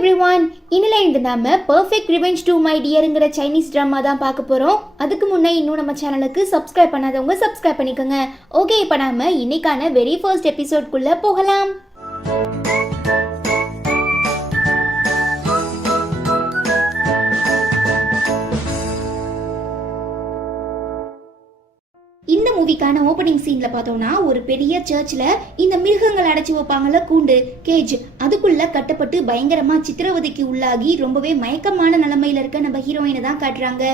Everyone, இனிலேருந்து நாம perfect revenge to my டியர்ங்கிற சைனீஸ் ட்ராமா தான் பார்க்க போகிறோம். அதுக்கு முன்னே இன்னும் நம்ம சேனலுக்கு சப்ஸ்கிரைப் பண்ணாதவங்க சப்ஸ்கிரைப் பண்ணிக்கோங்க. ஓகே, இப்போ நாம இன்னைக்கான வெரி ஃபர்ஸ்ட் எபிசோட்குள்ளே போகலாம். இந்த மூவிக்கான ஓப்பனிங் சீன்ல பார்த்தோம்னா ஒரு பெரிய சர்ச்ல இந்த மிருகங்கள் அடைச்சி வைப்பாங்கல்ல, கூண்டு கேஜ், அதுக்குள்ள கட்டப்பட்டு பயங்கரமா சித்திரவதைக்கு உள்ளாகி ரொம்பவே மயக்கமான நிலைமையில இருக்க நம்ம ஹீரோயினை தான் காட்டுறாங்க.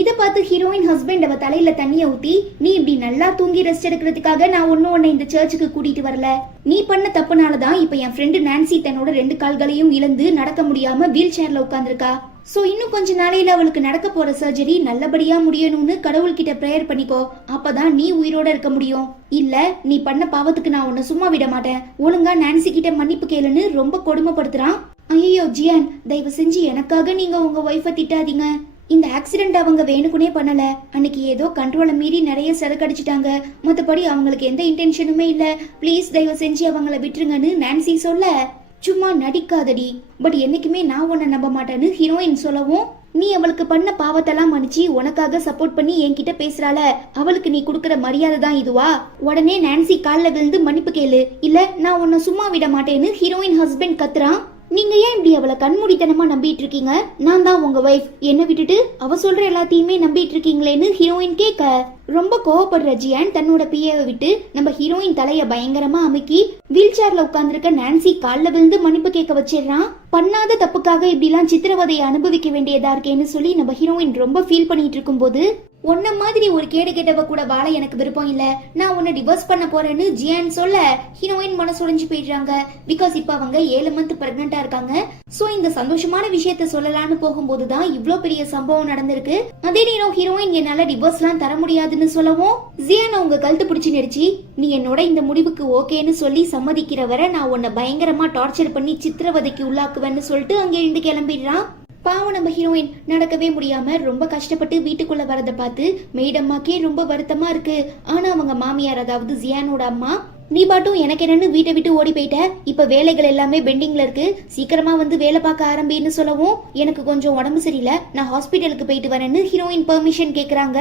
இதை பார்த்து ஹீரோயின் ஹஸ்பண்ட் அவ தலையில தண்ணிய ஊத்தி, நீ இப்படி நல்லா தூங்கி ரெஸ்ட் எடுக்கிறதுக்காக நான் ஒன்னு இந்த சர்ச்சுக்கு கூட்டிட்டு வரல. நீ பண்ண தப்புனாலதான் இப்ப என் ஃப்ரெண்டு நான்சி தன்னோட 2 கால்களையும் இழந்து நடக்க முடியாம வீல் சேர்ல உட்கார்ந்துருக்கா. சோ இன்னும் கொஞ்ச நாளையில அவளுக்கு நடக்க போற சர்ஜரி நல்லபடியா முடியணும்னு கடவுள்கிட்ட பிரேயர் பண்ணிக்கோ. அப்பதான் நீ உயிரோட இருக்க முடியும். இல்ல நீ பண்ண பாவத்துக்கு நான் உன்னை சும்மா விட மாட்டேன். ஒழுங்கா நான்சி கிட்ட மன்னிப்பு கேளுன்னு ரொம்ப கொடுமைப்படுத்துறான். ஐயோ ஜியான், தயவு செஞ்சு எனக்காக நீங்க உங்க ஒய்ஃபை திட்டாதீங்க. இந்த ஆக்சிடென்ட் அவங்க வேணுக்குனே பண்ணல. அன்னைக்கு ஏதோ கண்ட்ரோலை மீறி நிறைய சரக்கடிச்சிட்டாங்க. மற்றபடி அவங்களுக்கு எந்த இன்டென்ஷனுமே இல்ல. ப்ளீஸ் தயவு செஞ்சு அவங்கள விட்டுருங்கன்னு நான்சி சொல்ல, சும்மா நடிக்காதடி, பட் என்னைக்குமே நான் உன்னை நம்ப மாட்டேன்னு ஹீரோயின் சொல்லவும், நீ அவளுக்கு பண்ண பாவத்தெல்லாம் மன்னிச்சு உனக்காக சப்போர்ட் பண்ணி என்கிட்ட பேசுறாள, அவளுக்கு நீ கொடுக்கற மரியாதை தான் இதுவா? உடனே நான்சி கால்ல விழுந்து மன்னிப்பு கேளு, இல்ல நான் உன்னை சும்மா விட மாட்டேன்னு ஹீரோயின் ஹஸ்பண்ட் கத்துறான். நீங்க ஏன் இப்படி அவளை கண்மூடித்தனமா நம்பிட்டு இருக்கீங்க? நான் தான் உங்க வைஃப், என்ன விட்டுட்டு அவ சொல்ற எல்லாத்தையுமே நம்பிட்டு இருக்கீங்களேன்னு ஹீரோயின் கேட்க, ரொம்ப கோவப்படுற ஜியான் தன்னோட பிஏவை விட்டு நம்ம ஹீரோயின் தலைய பயங்கரமா அமுக்கி வீல் சேர்ல உட்கார்ந்துருக்க நான்சி கால்ல விழுந்து மன்னிப்பு கேட்க வச்சிடறான். பண்ணாத தப்புக்காக இப்படி எல்லாம் சித்திரவதையை அனுபவிக்க வேண்டியதா இருக்கேன்னு சொல்லி நம்ம ஹீரோயின் ரொம்ப ஃபீல் பண்ணிட்டு இருக்கும் போது, உன்ன மாதிரி ஒரு கேடு கெட்டவ கூட வாழ எனக்கு விருப்பம் இல்ல, நான் உன்னை டிவோர்ஸ் பண்ண போறேன்னு ஜியான் சொல்ல ஹீரோயின் மனசு உடைஞ்சு போயிடுறாங்க. பிகாஸ் இப்ப அவங்க 7 மந்த் பிரெக்னண்டா இருக்காங்க. சோ இந்த சந்தோஷமான விஷயத்த சொல்லலான்னு போகும்போதுதான் இவ்ளோ பெரிய சம்பவம் நடந்திருக்கு. அதே நேரம் ஹீரோயின் என்னால டிவோர்ஸ் எல்லாம் தர முடியாதுன்னு சொல்லவும், ஜியான் அவங்க கழுத்து பிடிச்சு நெரிச்சு, நீ என்னோட இந்த முடிவுக்கு ஓகேன்னு சொல்லி சம்மதிக்கிற வரை நான் உன்னை பயங்கரமா டார்ச்சர் பண்ணி சித்திரவதைக்கு உள்ளாக்குவேன்னு சொல்லிட்டு அங்க இருந்து கிளம்பிடுறான். பாவம் நம்ம ஹீரோயின் நடக்கவே முடியாம ரொம்ப கஷ்டப்பட்டு வீட்டுக்குள்ள வரதை பார்த்து மெய்டம்மாக்கே ரொம்ப வருத்தமா இருக்கு. ஆனா அவங்க மாமியார், அதாவது ஜியானோட அம்மா, நீ பாட்டும் எனக்கு என்னன்னு வீட்டை விட்டு ஓடி போயிட்ட, இப்ப வேலைகள் எல்லாமே பெண்டிங்ல இருக்கு, சீக்கிரமா வந்து வேலை பார்க்க ஆரம்பின்னு சொல்லவும், எனக்கு கொஞ்சம் உடம்பு சரியில்லை, நான் ஹாஸ்பிட்டலுக்கு போயிட்டு வரேன்னு ஹீரோயின் பெர்மிஷன் கேக்குறாங்க.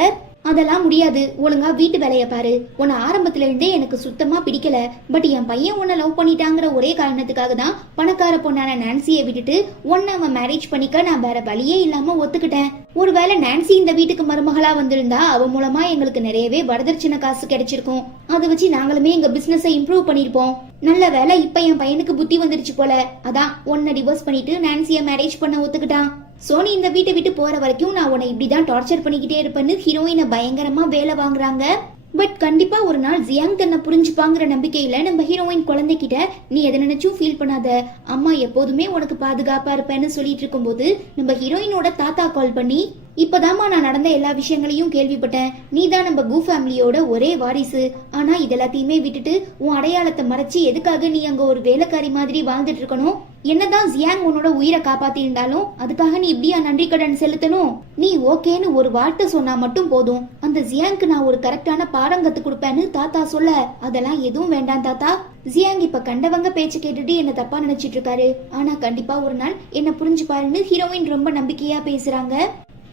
அதெல்லாம் முடியாது, ஒழுங்கா வீட்டு வேலைய பாரு, உன்னை ஆரம்பத்துல இருந்தே எனக்கு சுத்தமா பிடிக்கல, பட் என் பையன் உன்னை லவ் பண்ணிட்டாங்கிற ஒரே காரணத்துக்காக தான் பணக்கார பொண்ணான நான்சியை விட்டுட்டு உன்னை அவன் மேரேஜ் பண்ணிக்க நான் வேற வழியே இல்லாம ஒத்துக்கிட்டேன். ஒருவேளை நான்சி இந்த வீட்டுக்கு மருமகளா வந்திருந்தா அவ மூலமா எங்களுக்கு நிறையவே வரதட்சணை காசு கிடைச்சிருக்கும். அதை வச்சு நாங்களுமே எங்க பிசினஸை இம்ப்ரூவ் பண்ணிருப்போம். நல்ல வேலை இப்ப என் பையனுக்கு புத்தி வந்துருச்சு போல, அதான் உன்னை டிவோர்ஸ் பண்ணிட்டு நான்சியை மேரேஜ் பண்ண ஒத்துக்கிட்டான். சோனி இந்த வீட்டை விட்டு போற வரைக்கும் நான் உன்னை இப்படிதான் டார்ச்சர் பண்ணிக்கிட்டே இருப்பேன்னு ஹீரோயினை பயங்கரமா வேலை வாங்குறாங்க. பட் கண்டிப்பா ஒரு நாள் ஜியாங் தன்னை புரிஞ்சுப்பாங்கிற நம்பிக்கையில நம்ம ஹீரோயின் குழந்தைகிட்ட, நீ எதை நினைச்சும் ஃபீல் பண்ணாத, அம்மா எப்போதுமே உனக்கு பாதுகாப்பா இருப்பேன்னு சொல்லிட்டு இருக்கும் போது நம்ம ஹீரோயினோட தாத்தா கால் பண்ணி, இப்பதாமா நான் நடந்த எல்லா விஷயங்களையும் கேள்விப்பட்டேன், நீ தான் நம்ம கு ஃபேமிலியோட ஒரே வாரிசு, ஆனா இதெல்லாத்தையுமே விட்டுட்டு உன் அடையாளத்தை மறைச்சு எதுக்காக நீ அங்க ஒரு வேலைக்காரி மாதிரி வாழ்ந்துட்டு இருக்கணும்? என்னதான் ஜியாங் உன்னோட உயிரை காப்பாத்தி இருந்தாலும் அதுக்காக நீ இப்படியா நன்றி கடன் செலுத்தணும்? நீ ஓகேன்னு ஒரு வார்த்தை சொன்னா மட்டும் போதும், அந்த ஜியாங்க்கு நான் ஒரு கரெக்டான பாடம் கத்து கொடுப்பேன்னு தாத்தா சொல்ல, அதெல்லாம் எதுவும் வேண்டாம் தாத்தா, ஜியாங் இப்ப கண்டவங்க பேச்சு கேட்டுட்டு என்ன தப்பா நினைச்சிட்டு இருக்காரு, ஆனா கண்டிப்பா ஒரு நாள் என்ன புரிஞ்சுப்பாருன்னு ஹீரோயின் ரொம்ப நம்பிக்கையா பேசுறாங்க.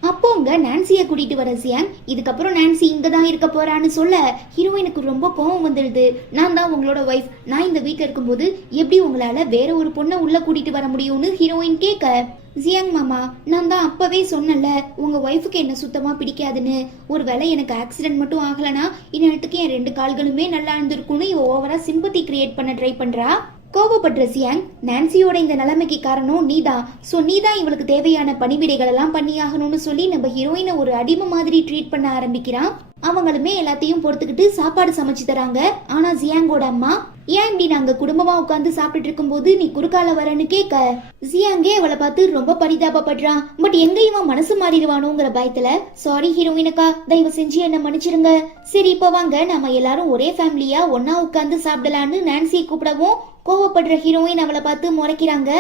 அப்போ உங்க நான்சிய கூட்டிட்டு வர ஜியாங், இதுக்கப்புறம் நான்சி இங்கதான் இருக்க போறான்னு சொல்ல ஹீரோயினுக்கு ரொம்ப கோவம் வந்துடுது. நான் தான் உங்களோட ஒய்ஃப், நான் இந்த வீட்டுல இருக்கும்போது எப்படி உங்களால வேற ஒரு பொண்ணை உள்ள கூட்டிட்டு வர முடியும்னு ஹீரோயின் கேட்க, ஜியாங் மாமா, நான் தான் அப்பவே சொன்னல உங்க ஒய்ஃபுக்கு என்ன சுத்தமா பிடிக்காதுன்னு, ஒருவேளை எனக்கு ஆக்சிடென்ட் மட்டும் ஆகலனா இந்நேரத்துக்கு என் 2 கால்களுமே நல்லா இருந்திருக்கும்னு ஓவரா சிம்பத்தி கிரியேட் பண்ண ட்ரை பண்றா. கோபப்படுற ஜியாங், நான்சியோட இந்த நிலைமைக்கு காரணம் நீதான், சோ நீதான் இவளுக்கு தேவையான பணிவிடைகள் எல்லாம் பண்ணி ஆகணும்னு சொல்லி நம்ம ஹீரோயினை ஒரு அடிமை மாதிரி ட்ரீட் பண்ண ஆரம்பிக்கிறான். அவங்களுமே எல்லாத்தையும் பொறுத்துக்கிட்டு சாப்பாடு சமைச்சு தராங்க. ஆனா ஜியாங்கோட அம்மா, ஏன் இப்படி நாங்க குடும்பமா உட்காந்து சாப்பிட்டு இருக்கும் போது நீ குறுக்கால வரன்னு கேட்க, ஜியாங்கே அவளை பார்த்து ரொம்ப பரிதாபப்படுறான். பட் எங்க இவன் மனசு மாறிடுவானோங்கிற பயத்துல, சாரி ஹீரோயினக்கா, தயவு செஞ்சு என்ன மன்னிச்சிருங்க, சரி இப்ப வாங்க நாம எல்லாரும் ஒரே ஃபேமிலியா ஒன்னா உட்காந்து சாப்பிடலான்னு நான்சியை கூப்பிடவும், கோவப்படுற ஹீரோயின் அவளை பார்த்து முறைக்கிறாங்க.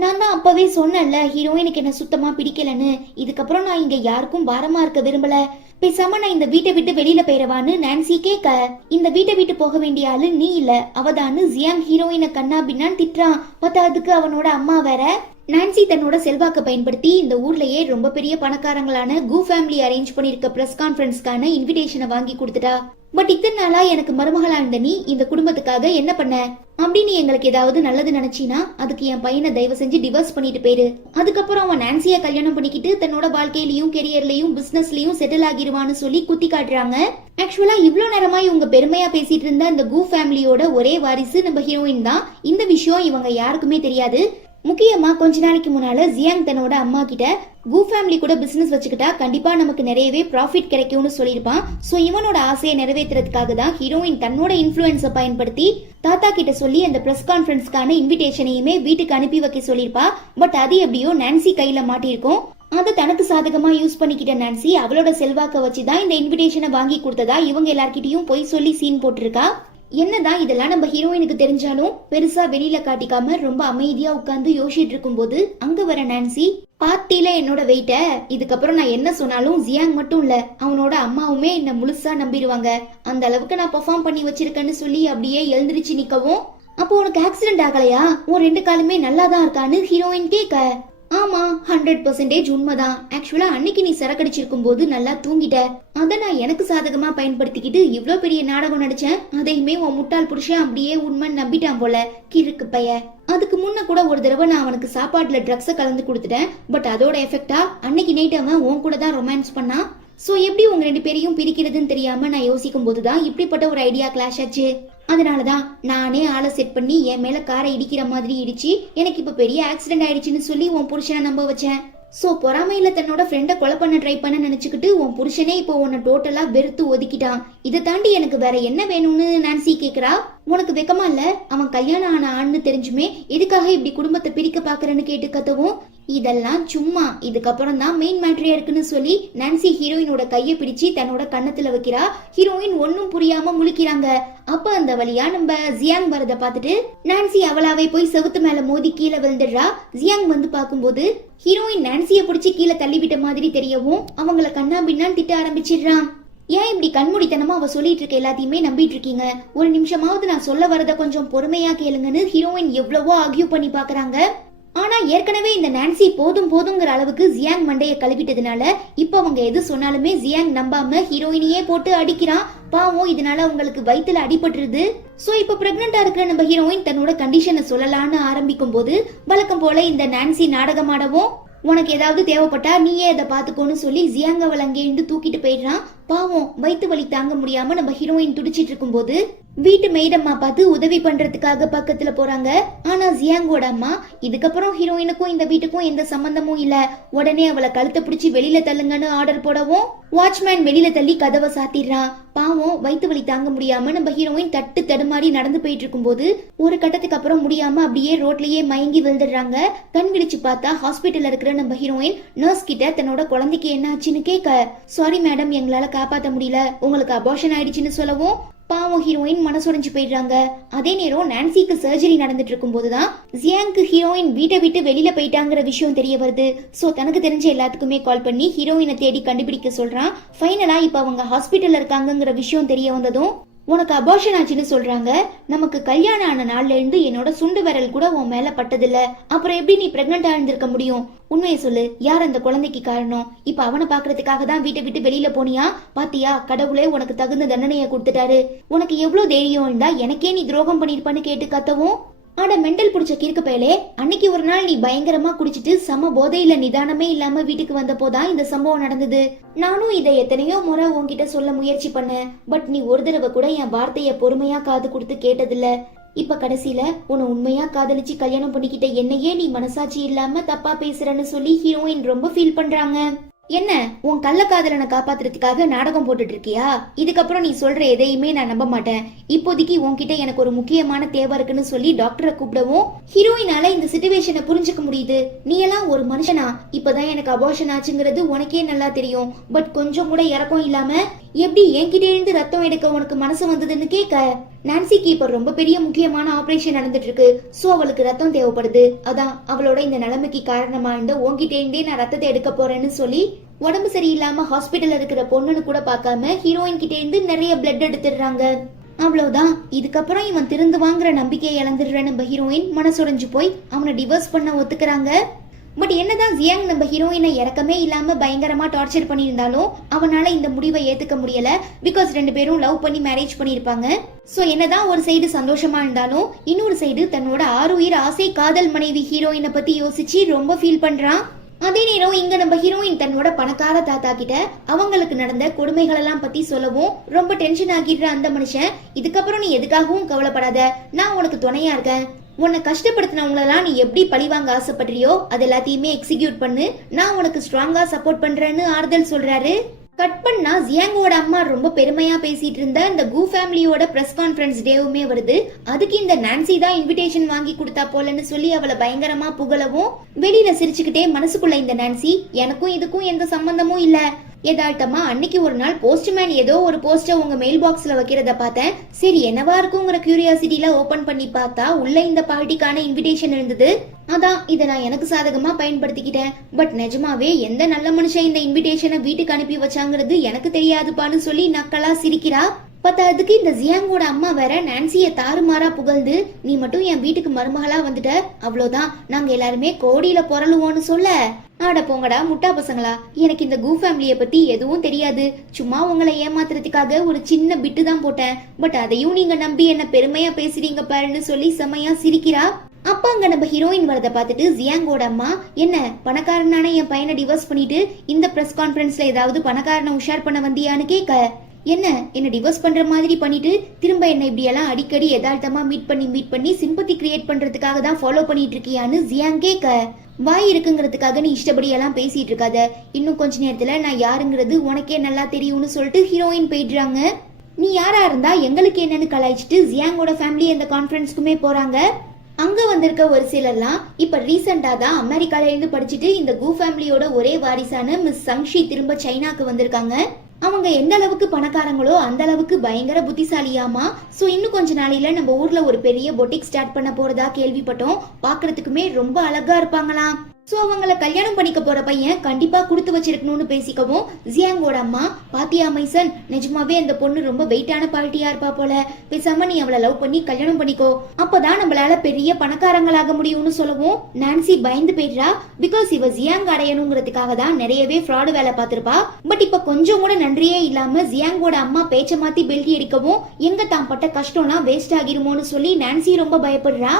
நான் தான் அப்பவே சொன்னேன்ல ஹீரோயினுக்கு என்ன சுத்தமா பிடிக்கலன்னு, இதுக்கப்புறம் நான் இங்க யாருக்கும் பாரமா இருக்க விரும்பல, பேசாம நான் இந்த வீட்டை விட்டு வெளியில போயிடவான்னு நான்சி கேட்க, இந்த வீட்டை விட்டு போக வேண்டிய ஆளு நீ இல்ல, அவ ஆகாதான்னு ஜியாங் ஹீரோயினை கண்ணா பின்னான்னு திட்டுறான். பத்தாவதுக்கு அவனோட அம்மா வேற. நான்சி தன்னோட செல்வாக்கை பயன்படுத்தி இந்த ஊர்லயே ரொம்ப பெரிய பணக்காரங்களான கு ஃபேமிலி அரேஞ்ச் பண்ணிருக்க பிரஸ் கான்ஃபரன்ஸ்க்கான இன்விடேஷனை வாங்கி கொடுத்துட்டா. பட் இத்தனை நாளா எனக்கு மருமகளா இருந்த நீ இந்த குடும்பத்துக்காக என்ன பண்ண அப்படின்னு எங்களுக்கு ஏதாவது நல்லது நினைச்சினா அதுக்கு என் பையனை தயவு செஞ்சு டிவோர்ஸ் பண்ணிட்டு போயிரு. அதுக்கப்புறம் அவன் நான்சிய கல்யாணம் பண்ணிக்கிட்டு தன்னோட வாழ்க்கையிலயும் கெரியர்லயும் பிசினஸ்லயும் செட்டில் ஆகிருவான்னு சொல்லி குத்தி காட்டுறாங்க. ஆக்சுவலா இவ்ளோ நேரமா இவங்க பெருமையா பேசிட்டு இருந்த இந்த கு ஃபேமிலியோட ஒரே வாரிசு நம்ம ஹீரோயின் தான். இந்த விஷயம் இவங்க யாருக்குமே தெரியாது. முக்கியமா கொஞ்ச நாளைக்கு முன்னால ஜியாங் தன்னோட அம்மா கிட்ட கு ஃபேமிலி கூட பிசினஸ் வச்சுக்கிட்டா கண்டிப்பா நமக்கு நிறையவே ப்ராஃபிட் கிடைக்கும்னு சொல்லியிருப்பான். சோ இவனோட ஆசையை நிறைவேற்றுறதுக்காக தான் ஹீரோயின் தன்னோட இன்ஃபுளுன்ஸை பயன்படுத்தி தாத்தா கிட்ட சொல்லி அந்த பிரஸ் கான்ஃபரன்ஸ்க்கான இன்விடேஷனையுமே வீட்டுக்கு அனுப்பி வைக்க சொல்லியிருப்பா. பட் அது எப்படியோ நான்சி கையில மாட்டிருக்கும். அதை தனக்கு சாதகமா யூஸ் பண்ணிக்கிட்ட நான்சி அவளோட செல்வாக்க வச்சுதான் இந்த இன்விடேஷனை வாங்கி கொடுத்ததா இவங்க எல்லார்கிட்டயும் போய் சொல்லி சீன் போட்டிருக்கா. என்னதான் இதெல்லாம் நம்ம ஹீரோயினுக்கு தெரிஞ்சாலும் பெருசா வெளியில காட்டிக்காம ரொம்ப அமைதியா உட்கார்ந்து யோசிச்சுட்டு இருக்கும் போது அங்க வர நான்சி, பாத்தியில என்னோட வெயிட்ட, இதுக்கப்புறம் நான் என்ன சொன்னாலும் ஜியாங் மட்டும் இல்ல அவனோட அம்மாவுமே என்ன முழுசா நம்பிடுவாங்க, அந்த அளவுக்கு நான் பெர்ஃபார்ம் பண்ணி வச்சிருக்கேன்னு சொல்லி அப்படியே எழுந்திருச்சு நிக்கவும், அப்போ உனக்கு ஆக்சிடென்ட் ஆகலையா, உன் 2 காலுமே நல்லாதான் இருக்கான்னு ஹீரோயின் கேட்க, ஆமா 100% உண்மைதான். ஆக்சுவலா அன்னைக்கு நீ சரக்கடிச்சிருக்கும் போது நல்லா தூங்கிட்ட, அத நான் எனக்கு சாதகமா பயன்படுத்திக்கிட்டு இவ்ளோ பெரிய நாடகம் நடிச்சேன். அதையுமே உன் முட்டாள் புருஷன் அப்படியே உண்மைன்னு நம்பிட்டான் போல, கிறுக்கு பைய. அதுக்கு முன்ன கூட ஒரு தடவை நான் அவனுக்கு சாப்பாட்டுல ட்ரக்ஸ கலந்து கொடுத்துட்டேன். பட் அதோட எஃபெக்டா அன்னைக்கு நைட் அவன் உன் கூட தான் ரொமான்ஸ் பண்ணான். சோ எப்படி உங்க 2 பேரையும் பிரிக்கிறதுன்னு தெரியாம நான் யோசிக்கும் போதுதான் இப்படிப்பட்ட ஒரு ஐடியா கிளாஷ் ஆச்சு. அதனாலதான் நானே ஆளை செட் பண்ணி என் மேல காரை இடிக்கிற மாதிரி இடிச்சு எனக்கு இப்ப பெரிய ஆக்சிடென்ட் ஆயிடுச்சுன்னு சொல்லி உன் புருஷனை நம்ப வச்சேன். சோ பொறாமையில தன்னோட ஃப்ரெண்ட கொலை பண்ண ட்ரை பண்ண நினைச்சுக்கிட்டு உன் புருஷனே இப்போ உன்னை டோட்டலா வெறுத்து ஒதுக்கிட்டான். இதை தாண்டி எனக்கு வேற என்ன வேணும்னு நான்சி கேக்குறா. உனக்கு வெக்கமா இல்ல? அவன் கல்யாணம் ஆன ஆண்னு தெரிஞ்சுமே எதுக்காக இப்படி குடும்பத்தை பிரிக்க பாக்குறேன்னு கேட்டு கத்தவும், இதெல்லாம் சும்மா, இதுக்கப்புறம் தான் மெயின் மேட்ரியா இருக்குன்னு சொல்லி நான்சி ஹீரோயினோட கைய பிடிச்சு தன்னோட கண்ணத்துல வைக்கிறா. ஹீரோயின் ஒன்னும் புரியாம முழிக்கிறாங்க. அப்ப அந்த வழியா நம்ம ஜியாங் வரத பாத்துட்டு நான்சி அவளாவே போய் செவுத்து மேல மோதி கீழே விழுந்துடுறா. ஜியாங் வந்து பாக்கும்போது ஹீரோயின் நான்சிய பிடிச்சி கீழே தள்ளிவிட்ட மாதிரி தெரியவும் அவங்கள கண்ணா பின்னான்னு திட்ட ஆரம்பிச்சிடுறான். ஏன் இப்படி கண்மூடித்தனமா அவ சொல்லிட்டு இருக்க எல்லாத்தையுமே நம்பிட்டு இருக்கீங்க? ஒரு நிமிஷமாவது நான் சொல்ல வரத கொஞ்சம் பொறுமையா கேளுங்கன்னு ஹீரோயின் எவ்வளவோ ஆர்கியூ பண்ணி பாக்குறாங்க. ஆனா ஏற்கனவே இந்த நான்சி போதும் போதுங்கிற அளவுக்கு ஜியாங் மண்டைய கழுவிட்டதுனால இப்ப அவங்க எது சொன்னாலுமே ஜியாங் நம்பாம ஹீரோயினையே போட்டு அடிக்கிறான். பாவம், இதனால உங்களுக்கு வயித்துல அடிபட்டுருது. சோ இப்ப பிரெக்னண்டா இருக்கிற நம்ம ஹீரோயின் தன்னோட கண்டிஷனை சொல்லலான்னு ஆரம்பிக்கும் போது வழக்கம் போல இந்த நான்சி நாடகமாடவும், உனக்கு ஏதாவது தேவைப்பட்டா நீயே அதை பாத்துக்கோன்னு சொல்லி ஜியாங் அவள் அங்கேருந்து தூக்கிட்டு போயிடுறான். பாவம், வயிற்று வலி தாங்க முடியாம நம்ம ஹீரோயின் துடிச்சிட்டு இருக்கும் போது வீட்டு மெய்டம்மா பார்த்து உதவி பண்றதுக்காக பக்கத்துல போறாங்க. ஆனா ஜியாங்கோட அம்மா, இதுக்கப்புறம் ஹீரோயினுக்கும் இந்த வீட்டுக்கும் எந்த சம்பந்தமும் இல்ல, உடனே அவளை கழுத்தை பிடிச்சி வெளியில தள்ளுங்கன்னு ஆர்டர் போடவும் வாட்ச்மேன் வெளியில தள்ளி கதவை சாத்திடுறான். பாவம், வயிற்று வலி தாங்க முடியாம நம்ம ஹீரோயின் தட்டு தடுமாறி நடந்து போயிட்டு இருக்கும் போது ஒரு கட்டத்துக்கு அப்புறம் முடியாம அப்படியே ரோட்லயே மயங்கி விழுந்துடுறாங்க. கண் விழிச்சு பார்த்தா ஹாஸ்பிட்டல்ல இருக்கிற நம்ம ஹீரோயின் நர்ஸ் கிட்ட தன்னோட குழந்தைக்கு என்ன ஆச்சுன்னு கேட்க, சாரி மேடம், எங்களால காப்பாத்த முடியல, உங்களுக்கு அபார்ஷன் ஆயிடுச்சுன்னு சொல்லவும் பாவம் ஹீரோயின் மனசுடைஞ்சு போயிடுறாங்க. அதே நேரம் நான்சிக்கு சர்ஜரி நடந்துட்டு இருக்கும் போதுதான் ஜியாங்க்கு ஹீரோயின் வீட்டை விட்டு வெளியில போயிட்டாங்கிற விஷயம் தெரிய வருது. சோ தனக்கு தெரிஞ்ச எல்லாத்துக்குமே கால் பண்ணி ஹீரோயினை தேடி கண்டுபிடிக்க சொல்றான். ஃபைனலா இப்ப அவங்க ஹாஸ்பிட்டல்ல இருக்காங்கிற விஷயம் தெரிய வந்ததும், உனக்கு அபார்ஷன் ஆச்சுன்னு சொல்றாங்க, நமக்கு கல்யாணம் ஆன நாள்ல இருந்து என்னோட சுண்டு விரல் கூட உன் மேல பட்டதில்ல, அப்புறம் எப்படி நீ பிரெக்னண்டா இருந்திருக்க முடியும்? உண்மையை சொல்லு, யார் அந்த குழந்தைக்கு காரணம்? இப்ப அவனை பாக்குறதுக்காக தான் வீட்டை விட்டு வெளியில போனியா? பாத்தியா, கடவுளே உனக்கு தகுந்த தண்டனையை கொடுத்துட்டாரு. உனக்கு எவ்வளவு தைரியம் இருந்தா எனக்கே நீ துரோகம் பண்ணிருப்பான்னு கேட்டு கத்தவும், ஆட மெண்டல் புடிச்ச கிறுக்கு பயலே, அன்னைக்கு ஒரு நாள் நீ பயங்கரமா குடிச்சிட்டு சம போதையில நிதானமே இல்லாம வீட்டுக்கு வந்த போதான் இந்த சம்பவம் நடந்தது. நானும் இதை எத்தனையோ முறை உன்கிட்ட சொல்ல முயற்சி பண்ணேன். பட் நீ ஒரு தடவை கூட என் வார்த்தைய பொறுமையா காது கொடுத்து கேட்டதில்ல. இப்ப கடைசியில உன்னை உண்மையா காதலிச்சு கல்யாணம் பண்ணிக்கிட்ட என்னையே நீ மனசாட்சி இல்லாம தப்பா பேசுறன்னு சொல்லி ஹீரோயின் ரொம்ப ஃபீல் பண்றாங்க. என்ன, உன் கள்ளக்காதலனை காப்பாத்துறதுக்காக நாடகம் போட்டுட்டு இருக்கியா? இதுக்கப்புறம் நீ சொல்ற எதையுமே நான் நம்ப மாட்டேன். இப்போதைக்கு உன்கிட்ட எனக்கு ஒரு முக்கியமான தேவை இருக்குன்னு சொல்லி டாக்டரை கூப்பிடவும் ஹீரோயினால இந்த சிச்சுவேஷனை புரிஞ்சுக்க முடியுது. நீ எல்லாம் ஒரு மனுஷனா? இப்பதான் எனக்கு அபார்ஷன் ஆச்சுங்கிறது உனக்கே நல்லா தெரியும். பட் கொஞ்சம் கூட இறக்கம் இல்லாம எப்படி என்கிட்ட இருந்து ரத்தம் எடுக்க உனக்கு மனசு வந்ததுன்னு கேட்க, நான்சிக்கு இப்ப ரொம்ப பெரிய முக்கியமான ஆபரேஷன் நடந்துட்டு இருக்கு. சோ அவளுக்கு ரத்தம் தேவைப்படுது. அதான் அவளோட இந்த நிலைமைக்கு காரணமா இருந்த உன்கிட்ட இருந்தே நான் ரத்தத்தை எடுக்க போறேன்னு சொல்லி உடம்பு சரியில்லாம ஹாஸ்பிட்டல்ல இருக்கிற பொண்ணுன்னு கூட பார்க்காம ஹீரோயின் கிட்ட இருந்து நிறைய பிளட் எடுத்துடுறாங்க. அவ்வளவுதான், இதுக்கப்புறம் இவன் திருந்துவாங்கிற நம்பிக்கையை இழந்துடுற நம்ம ஹீரோயின் மனசுடைஞ்சு போய் அவனை டிவோர்ஸ் பண்ண ஒத்துக்கிறாங்க. பட் என்னதான் ஜியாங் நம்ம ஹீரோயினை இறக்கமே இல்லாம பயங்கரமா டார்ச்சர் பண்ணியிருந்தாலும் அவனால இந்த முடிவை ஏத்துக்க முடியல. பிகாஸ் 2 பேரும் லவ் பண்ணி மேரேஜ் பண்ணிருப்பாங்க. சோ என்னதான் ஒரு சைடு சந்தோஷமா இருந்தாலும் இன்னொரு சைடு தன்னோட ஆறுயிர் ஆசை காதல் மனைவி ஹீரோயினை பத்தி யோசிச்சு ரொம்ப ஃபீல் பண்றான். அதே நேரம் இங்க நம்ம ஹீரோயின் தன்னோட பணக்கார தாத்தா கிட்ட அவங்களுக்கு நடந்த கொடுமைகள் எல்லாம் பத்தி சொல்லவும் ரொம்ப டென்ஷன் ஆகிடுற அந்த மனுஷன், இதுக்கப்புறம் நீ எதுக்காகவும் கவலைப்படாத, நான் உனக்கு துணையா இருக்கேன். உன்னை கஷ்டப்படுத்தினவங்களெல்லாம் நீ எப்படி பழிவாங்க ஆசைப்படுறியோ அது எல்லாத்தையுமே எக்ஸிக்யூட் பண்ணு, நான் உனக்கு ஸ்ட்ராங்கா சப்போர்ட் பண்றேன்னு ஆறுதல் சொல்றாரு. கட் பண்ணா ஜியாங்கோட அம்மா ரொம்ப பெருமையா பேசிட்டு இருந்த இந்த கு ஃபேமிலியோட பிரஸ் கான்ஃபரன்ஸ் டேவுமே வருது. அதுக்கு இந்த நான்சி தான் இன்விடேஷன் வாங்கி கொடுத்தா போலன்னு சொல்லி அவளை பயங்கரமா புகழவும், வெளியில சிரிச்சுக்கிட்டே மனசுக்குள்ள இந்த நான்சி, எனக்கும் இதுக்கும் எந்த சம்பந்தமும் இல்ல, யதார்த்தமா அன்னைக்கு ஒரு நாள் போஸ்ட்மேன் ஏதோ ஒரு போஸ்டர் உங்க மெயில் பாக்ஸ்ல வைக்கிறத பார்த்தேன், சரி என்னவா இருக்குங்கிற கியூரியாசிட்டில ஓபன் பண்ணி பார்த்தா உள்ள இந்த பார்ட்டிக்கான இன்விடேஷன் இருந்தது. அதான் இதை நான் எனக்கு சாதகமா பயன்படுத்திக்கிட்டேன். பட் நிஜமாவே எந்த நல்ல மனுஷன் இந்த இன்விடேஷனை வீட்டுக்கு அனுப்பி வச்சாங்கிறது எனக்கு தெரியாதுப்பான்னு சொல்லி நக்கலா சிரிக்கிறா. பத்தாவதுக்கு இந்த ஜியாங்கோட அம்மா வேற நான்சிய தாறுமாறா புகழ்ந்து, நீ மட்டும் என் வீட்டுக்கு மருமகளா வந்துட்ட, அவ்வளவுதான் நாங்க எல்லாருமே கோடியில பொறலுவோன்னு சொல்ல, ஆட போங்கடா முட்டா பசங்களா, எனக்கு இந்த கு ஃபேமிலிய பத்தி எதுவும் தெரியாது, சும்மா உங்களை ஏமாத்துறதுக்காக ஒரு சின்ன பிட்டு தான் போட்டேன், பட் அதையும் நீங்க நம்பி என்ன பெருமையா பேசுறீங்க பாருன்னு சொல்லி செமையா சிரிக்கிறா. அப்ப அங்க நம்ம ஹீரோயின் வரத பார்த்துட்டு ஜியாங்கோட அம்மா, என்ன பணக்காரனான என் பையனை டிவோர்ஸ் பண்ணிட்டு இந்த பிரஸ் கான்ஃபரன்ஸ்ல ஏதாவது பணக்காரனை உஷார் பண்ண வந்தியான்னு கேட்க, என்ன டிவோர்ஸ் பண்ற மாதிரி பண்ணிட்டு திரும்ப என்ன இப்படி எல்லாம் அடிக்கடி யதார்த்தமா மீட் பண்ணி சிம்பத்தி கிரியேட் பண்றதுக்காக தான் ஃபாலோ பண்ணிட்டு இருக்கியான்னு ஜியாங் கேட்க, வாய் இருக்குங்கிறதுக்காக நீ இஷ்டப்படி எல்லாம் பேசிட்டு இருக்காத, இன்னும் கொஞ்ச நேரத்துல நான் யாருங்கிறது உனக்கே நல்லா தெரியும்னு சொல்லிட்டு ஹீரோயின் போயிடுறாங்க. நீ யாரா இருந்தா எங்களுக்கு என்னன்னு கலாய்ச்சிட்டு ஜியாங்கோட ஃபேமிலி அந்த கான்ஃபரன்ஸ்க்குமே போறாங்க. அங்க வந்திருக்க ஒரு சிலர்லாம் இப்ப ரீசெண்டா தான் அமெரிக்கால இருந்து படிச்சுட்டு இந்த கு ஃபேமிலியோட ஒரே வாரிசான மிஸ் சங்ஷி திரும்ப சைனாக்கு வந்திருக்காங்க. அவங்க எந்த அளவுக்கு பணக்காரங்களோ அந்த அளவுக்கு பயங்கர புத்திசாலியாமா. சோ இன்னும் கொஞ்ச நாளையில நம்ம ஊர்ல ஒரு பெரிய பொட்டிக் ஸ்டார்ட் பண்ண போறதா கேள்விப்பட்டோம். பாக்குறதுக்குமே ரொம்ப அழகா இருப்பாங்களாம். சோ அவங்கள கல்யாணம் பண்ணிக்க போற பையன் கண்டிப்பா கொடுத்து வச்சிருக்கணும்னு பேசிக்கவும், ஜியாங்கோட அம்மா, பாத்தியா மைசன், நிஜமாவே அந்த பொண்ணு ரொம்ப வெயிட்டான பார்ட்டியா இருப்பா போல, பேசாம நீ அவளை லவ் பண்ணி கல்யாணம் பண்ணிக்கோ, அப்பதான் நம்மளால பெரிய பணக்காரங்களாக முடியும்னு சொல்லவும், நான்சி பயந்து போயிடுறா. பிகாஸ் இவ ஜியாங் அடையணுங்கிறதுக்காக தான் நிறையவே ஃப்ராடு வேலை பார்த்திருப்பா. பட் இப்ப கொஞ்சம் கூட நன்றியே இல்லாம ஜியாங்கோட அம்மா பேச்ச மாத்தி பெல்டி அடிக்கவும், எங்க தான் பட்ட கஷ்டம்லாம் வேஸ்ட் ஆகிருமோன்னு சொல்லி நான்சி ரொம்ப பயப்படுறா.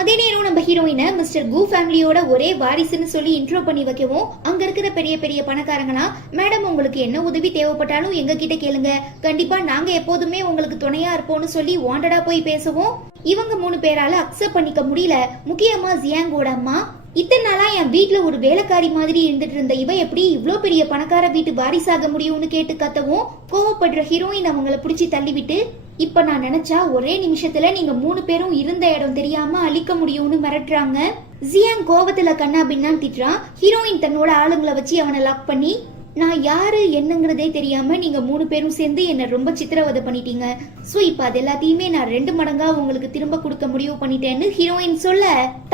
அதே நேரம் நம்ம ஹீரோயினை மிஸ்டர் கு ஃபேமிலியோட ஒரே வாரிசுன்னு சொல்லி இன்ட்ரோ பண்ணி வைக்கவும், அங்க இருக்கிற பெரிய பெரிய பணக்காரங்களா, மேடம் உங்களுக்கு என்ன உதவி தேவைப்பட்டாலும் எங்க கிட்ட கேளுங்க, கண்டிப்பா நாங்க எப்போதுமே உங்களுக்கு துணையா இருப்போம்னு சொல்லி வாண்டடா போய் பேசவும், இவங்க 3 பேரால அக்செப்ட் பண்ணிக்க முடியல. முக்கியமா ஜியாங்கோட அம்மா, இத்தனை நாளா என் வீட்டுல ஒரு வேலைக்காரி மாதிரி இருந்துட்டு இருந்த இவ எப்படி இவ்ளோ பெரிய பணக்கார வீட்டு வாரிசாக முடியும்னு கேட்டு கத்தவும், கோவப்படுற ஹீரோயின் அவங்கள பிடிச்சி தள்ளிவிட்டு, இப்ப நான் நினைச்சா ஒரே நிமிஷத்துல நீங்க 3 பேரும் இருந்த இடம் தெரியாம அழிக்க முடியும்னு மிரட்டுறாங்க. ஜியாங் கோவத்துல கண்ணா பின்னான்னு திட்டுறான். ஹீரோயின் தன்னோட ஆளுங்களை வச்சு அவனை லாக் பண்ணி, நான் யாரு என்னங்கிறதே தெரியாம நீங்க 3 பேரும் சேர்ந்து என்ன ரொம்ப சித்திரவதை பண்ணிட்டீங்க, சோ இப்ப அது எல்லாத்தையுமே நான் 2 மடங்கா உங்களுக்கு திரும்ப கொடுக்க முடிவு பண்ணிட்டேன்னு ஹீரோயின் சொல்ல,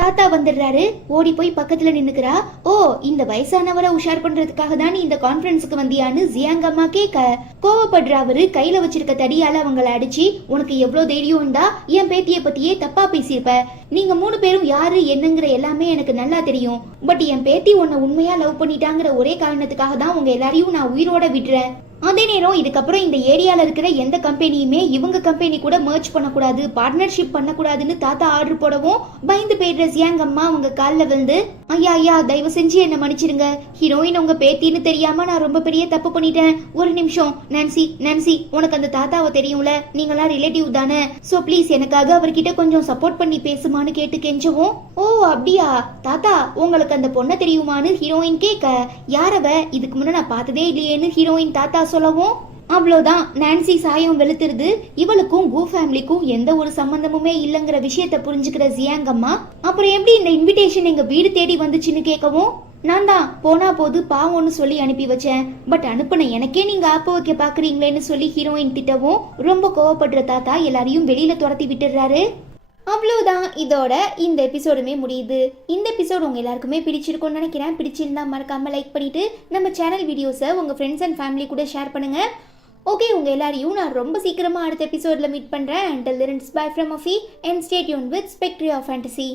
தாத்தா வந்துடுறாரு. ஓடி போய் பக்கத்துல நின்னுக்கிறா. ஓ, இந்த வயசானவரை உஷார் பண்றதுக்காக தான் நீ இந்த கான்ஃபரன்ஸுக்கு வந்தியான்னு ஜியாங் அம்மா கேட்க, கோவப்படுற அவரு கையில வச்சிருக்க தடியால அவங்கள அடிச்சு, உனக்கு எவ்வளவு தைரியம் இருந்தா என் பேத்திய பத்தியே தப்பா பேசியிருப்ப, நீங்க 3 பேரும் யாரு என்னங்கிற எல்லாமே எனக்கு நல்லா தெரியும், பட் என் பேத்தி உன்னை உண்மையா லவ் பண்ணிட்டாங்கிற ஒரே காரணத்துக்காக தான் உங்க எல்லாரையும் நான் உயிரோட விடுறேன். அதே நேரம் இதுக்கப்புறம் இந்த ஏரியால இருக்கிற எந்த கம்பெனியுமே இவங்க கம்பெனி கூட மர்ஜ் பண்ணக்கூடாது, பார்ட்னர்ஷிப் பண்ணக்கூடாதுன்னு தாத்தா ஆர்டர் போடவும், பயந்து போயிடுற ஜியாங் அம்மா அவங்க காலில் விழுந்து, ஐயா தயவு செஞ்சு என்ன மன்னிச்சிருங்க, ஹீரோயின் உங்க பேத்தின்னு தெரியாம நான் ரொம்ப பெரிய தப்பு பண்ணிட்டேன், ஒரு நிமிஷம் நான்சி உனக்கு அந்த தாத்தாவை தெரியும்ல, நீங்களா ரிலேட்டிவ் தானே, சோ ப்ளீஸ் எனக்காக அவர்கிட்ட கொஞ்சம் சப்போர்ட் பண்ணி பேசுமான்னு கேட்டு கெஞ்சவும், ஓ அப்படியா தாத்தா உங்களுக்கு அந்த பொண்ணை தெரியுமான்னு ஹீரோயின் கேட்க, யாரவ இதுக்கு முன்ன நான் பார்த்ததே இல்லையேன்னு ஹீரோயின் தாத்தா சொல்லவும், அவ்வளவுதான் நான்சி சாயம் வெளுத்துருது. இவளுக்கும் கு ஃபேமிலிக்கும் எந்த ஒரு சம்பந்தமுமே இல்லங்கிற விஷயத்த புரிஞ்சுக்கிற ஜியாங் அம்மா, அப்புறம் எப்படி இந்த இன்விடேஷன் எங்க வீடு தேடி வந்துச்சுன்னு கேட்கவும், நான் தான் போனா போது பாவம்னு சொல்லி அனுப்பி வச்சேன், பட் அனுப்புன எனக்கே நீங்க ஆப்ப வைக்க பாக்குறீங்களேன்னு சொல்லி ஹீரோயின் திட்டவும், ரொம்ப கோவப்படுற தாத்தா எல்லாரையும் வெளியில துரத்தி விட்டுறாரு. அவ்வளவுதான், இதோட இந்த எபிசோடுமே முடியுது. இந்த எபிசோடு உங்க எல்லாருக்குமே பிடிச்சிருக்கும்னு நினைக்கிறேன். பிடிச்சிருந்தா மறக்காம லைக் பண்ணிட்டு நம்ம சேனல் வீடியோஸை உங்க ஃப்ரெண்ட்ஸ் அண்ட் ஃபேமிலி கூட ஷேர் பண்ணுங்க. ஓகே, உங்க எல்லாரையும் நான் ரொம்ப சீக்கிரமா அடுத்த எபிசோட்ல மீட் பண்றேன். Until then, it's bye from Afi and stay tuned with Spectre of Fantasy.